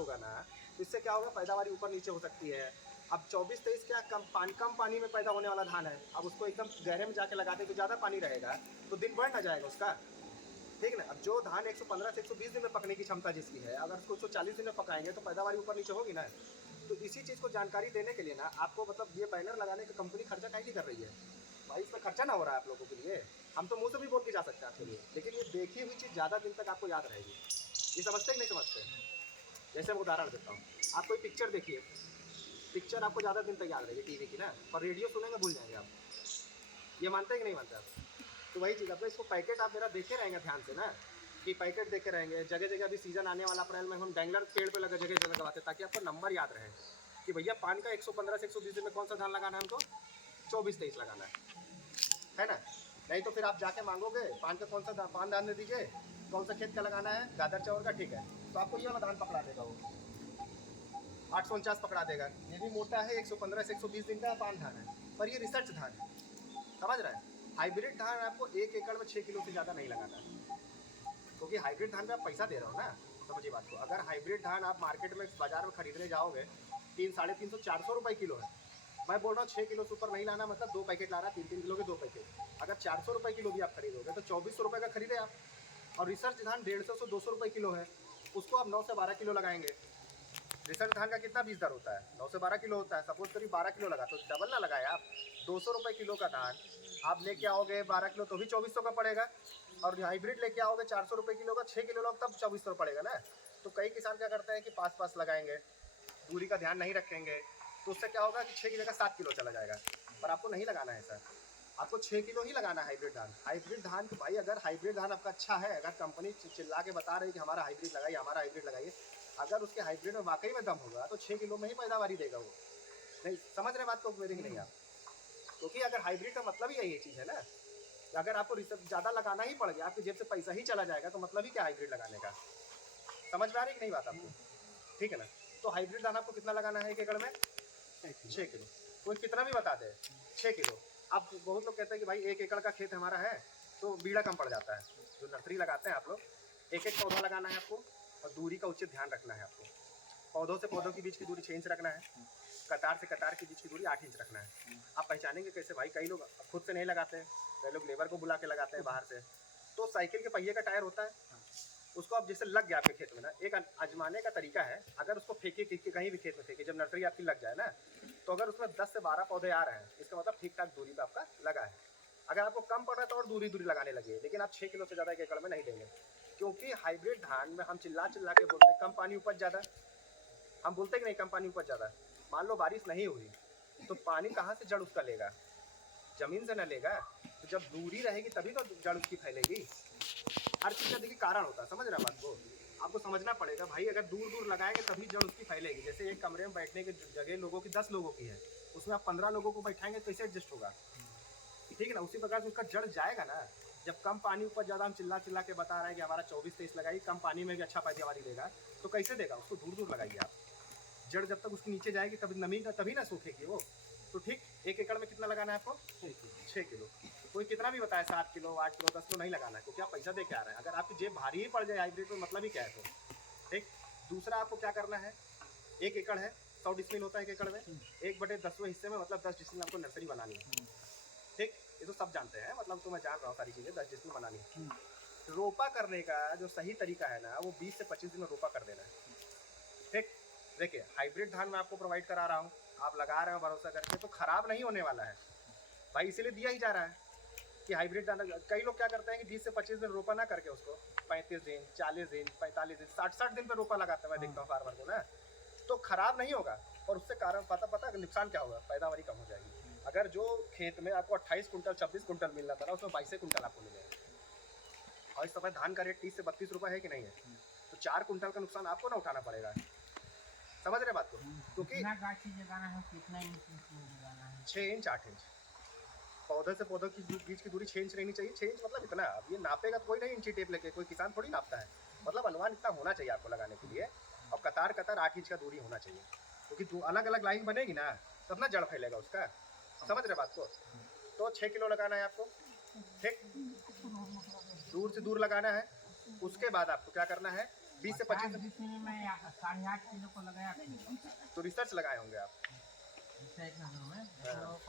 होगा ना, तो इससे क्या होगा, पैदावारी ऊपर नीचे हो सकती है। अब 24-23 क्या कम पानी में पैदा होने वाला धान है, अब उसको एकदम गहरे में जाके लगाते तो ज़्यादा पानी रहेगा, तो दिन बढ़ ना जाएगा उसका, ठीक है ना। अब जो धान 115 से 120 दिन में पकने की क्षमता जिसकी है, अगर उसको 140 दिन में पकाएंगे तो पैदावारी ऊपर नीचे होगी ना। तो इसी चीज़ को जानकारी देने के लिए ना आपको मतलब ये बैनर लगाने की कंपनी खर्चा काहे की कर रही है भाई, इसमें खर्चा ना हो रहा है आप लोगों के लिए। हम तो मुंह से भी बोल के जा सकते हैं आपके लिए, लेकिन ये देखी हुई चीज़ ज़्यादा दिन तक आपको याद रहेगी। ये समझते कि नहीं समझते? जैसे मैं उदाहरण देता हूँ, आप कोई पिक्चर देखिए, पिक्चर आपको ज़्यादा दिन तक याद रहेगी टीवी की ना, और रेडियो सुनेंगे भूल जाएंगे आप। ये मानते हैं कि नहीं मानते आप? तो वही चीज़, अब इसको पैकेट आप मेरा देखे रहेंगे ध्यान से ना, कि पैकेट देखे रहेंगे। जगह जगह अभी सीजन आने वाला अप्रैल में, हम बैंगलर पेड़ पे लगा जगह जगह लगाते, ताकि आपको नंबर याद रहे कि भैया पान का 115 से 120 दिन में कौन सा धान लगाना है हमको, 24-23 लगाना है ना। नहीं तो फिर आप जाके मांगोगे पान का कौन सा पान धान दे दीजिए, कौन सा खेत का लगाना है, गादर चावल का, ठीक है, तो आपको ये वाला धान पकड़ा देगा वो, 849 पकड़ा देगा। ये भी मोटा है, 115 से 120 दिन का पान धान है, पर ये रिसर्च धान है, समझ रहे हैं। हाइब्रिड धान आपको 1 एकड़ में 6 किलो से ज़्यादा नहीं लगाना, क्योंकि हाइब्रिड धान में आप पैसा दे रहे हो ना, समझिए बात को। अगर हाइब्रिड धान आप मार्केट में बाजार में खरीदने जाओगे, 300-350-400 रुपये किलो है। मैं बोल रहा हूँ 6 किलो से ऊपर नहीं लाना, मतलब 2 पैकेट ला रहा है, 3-3 किलो के 2 पैकेट। अगर 400 रुपये किलो भी आप खरीदोगे तो 2400 रुपये का खरीदे आप। और रिसर्च धान 150 से 200 रुपये किलो है, उसको आप 9 से 12 किलो लगाएंगे। रिसर्च धान का कितना बीज दर होता है, 9 से 12 किलो होता है। सपोज करीब 12 किलो लगा, तो डबल ना लगाए आप। 200 रुपये किलो का धान आप लेके आओगे 12 किलो, तो भी 2400 का पड़ेगा। और हाइब्रिड लेके आओगे 400 रुपये किलो का, 6 किलो लोग, तब 2400 पड़ेगा ना। तो कई किसान क्या करते हैं कि पास पास लगाएंगे, दूरी का ध्यान नहीं रखेंगे, तो उससे क्या होगा कि 6 की जगह 7 किलो चला जाएगा। पर आपको नहीं लगाना है सर, आपको 6 किलो ही लगाना है हाइब्रिड धान। हाइब्रिड धान तो भाई, अगर हाइब्रिड धान आपका अच्छा है, अगर कंपनी चिल्ला के बता रही है कि हमारा हाइब्रिड लगाइए, हमारा हाइब्रिड लगाइए, अगर उसके हाइब्रिड में वाकई में दम होगा तो 6 किलो में ही पैदावारी देगा वो। नहीं समझ रहे बात को मेरी कि नहीं आप? क्योंकि अगर हाइब्रिड का मतलब ही यही चीज़ है ना, अगर आपको रिसर्च ज़्यादा लगाना ही पड़ गया, आपकी जेब से पैसा ही चला जाएगा, तो मतलब ही क्या हाइब्रिड लगाने का। समझ में आ रही कि नहीं बात आपको? ठीक है ना। तो हाइब्रिड धान आपको कितना लगाना है 1 एकड़ में? 6 किलो। कोई कितना भी बता दे, 6 किलो। अब बहुत लोग कहते हैं कि भाई 1 एकड़ का खेत हमारा है, तो बीड़ा कम पड़ जाता है। जो नर्सरी लगाते हैं आप लोग, एक एक पौधा लगाना है आपको, और दूरी का उचित ध्यान रखना है आपको। पौधों से पौधों के बीच की दूरी 6 इंच रखना है, कतार से कतार के बीच की दूरी 8 इंच रखना है। आप पहचानेंगे कैसे भाई? कई लोग खुद से नहीं लगाते हैं, कई लोग लेबर को बुला के लगाते हैं बाहर से। तो साइकिल के पहिए का टायर होता है, उसको आप जैसे लग गया आपके खेत में ना, एक आजमाने का तरीका है, अगर उसको फेंके कहीं भी खेत में फेंके, जब नर्सरी आपकी लग जाए ना, तो अगर उसमें 10 से 12 पौधे आ रहे हैं, इसका मतलब ठीक ठाक दूरी पे आपका लगा है। अगर आपको कम पड़ रहा है तो और दूरी लगाने लगे, लेकिन आप 6 किलो से ज़्यादा 1 एकड़ में नहीं देंगे, क्योंकि हाइब्रिड धान में हम चिल्ला के बोलते हैं कम पानी उपज ज़्यादा। हम बोलते कि नहीं कम पानी उपज ज़्यादा। मान लो बारिश नहीं हुई, तो पानी कहाँ से जड़ उसका लेगा? जमीन से न लेगा। तो जब दूरी रहेगी तभी तो जड़ उसकी फैलेगी। हर चीज़ का देखिए कारण होता है, समझ रहे हैं बात को? आपको समझना पड़ेगा भाई, अगर दूर दूर लगाएंगे तभी जड़ उसकी फैलेगी। जैसे एक कमरे में बैठने की जगह लोगों की 10 लोगों की है, उसमें आप 15 लोगों को बैठाएंगे तो कैसे एडजस्ट होगा? ठीक है ना। उसी प्रकार से उसका जड़ जाएगा ना। जब कम पानी ऊपर ज़्यादा हम चिल्ला के बता रहे हैं कि हमारा 24-23 लगाइए, कम पानी में भी अच्छा पैदावारी देगा, तो कैसे देगा? उसको दूर दूर लगाइए आप। जड़ जब तक उसके नीचे जाएगी तभी नमी का, तभी ना सूखेगी वो। तो ठीक 1 एकड़ में कितना लगाना है आपको? 6 किलो। कोई कितना भी बताए 7 किलो 8 किलो 10 किलो नहीं लगाना है, क्योंकि आप पैसा दे के आ रहे हैं। अगर आपकी जेब भारी ही पड़ जाए हाइब्रिड तो मतलब ही क्या है? तो ठीक। दूसरा आपको क्या करना है, 1 एकड़ है, 100 डिसमिल होता है 1 एकड़ में, 1/10वें हिस्से में मतलब 10 डिसमिल आपको नर्सरी बनानी है। ठीक, ये तो सब जानते हैं, मतलब तो मैं जान रहा हूँ सारी चीज़ें। 10 डिसमिल बनानी है। रोपा करने का जो सही तरीका है ना, वो 20 से 25 दिन में रोपा कर देना है। ठीक। देखिए हाइब्रिड धान मैं आपको प्रोवाइड करा रहा हूँ, आप लगा रहे हो भरोसा करके, तो खराब नहीं होने वाला है भाई, इसीलिए दिया ही जा रहा है कि हाइब्रिड धान। कई लोग क्या करते हैं कि 20 से 25 दिन रोपा ना करके उसको 35 दिन 40 दिन 45 दिन 60 दिन पे रोपा लगाता है। मैं देखता हूँ फार्मर को ना, तो खराब नहीं होगा। और उससे कारण पता नुकसान क्या होगा? पैदावारी कम हो जाएगी। अगर जो खेत में आपको 28 कुंटल 26 कुंटल मिल रहा था ना, उसमें 22 कुंटल आपको मिलेगा। और इस समय धान का रेट 30 से 32 रुपये है कि नहीं है? तो 4 कुंटल का नुकसान आपको ना उठाना पड़ेगा। समझ रहे बात को? क्योंकि कितना गाछी लगाना है, कितना इंच लगाना है? 6 इंच 8 इंच पौधे से पौधों की बीच की दूरी 6 इंच रहनी चाहिए। 6 इंच मतलब इतना, अब ये नापेगा तो कोई नहीं इंची टेप लेके, कोई किसान थोड़ी नापता है। मतलब अनुमान इतना होना चाहिए आपको लगाने के लिए। और कतार 8 इंच का दूरी होना चाहिए, क्योंकि अलग अलग लाइन बनेगी ना, तब ना जड़ फैलेगा उसका। समझ रहे बात को? तो 6 किलो लगाना है आपको। ठीक, दूर से दूर लगाना है। उसके बाद आपको क्या करना है, 20 से 25 बीस में मैं 8.5 किलो को लगाया था। तो रिसर्च लगाए होंगे आप। इससे एक नजर में हाँ। तो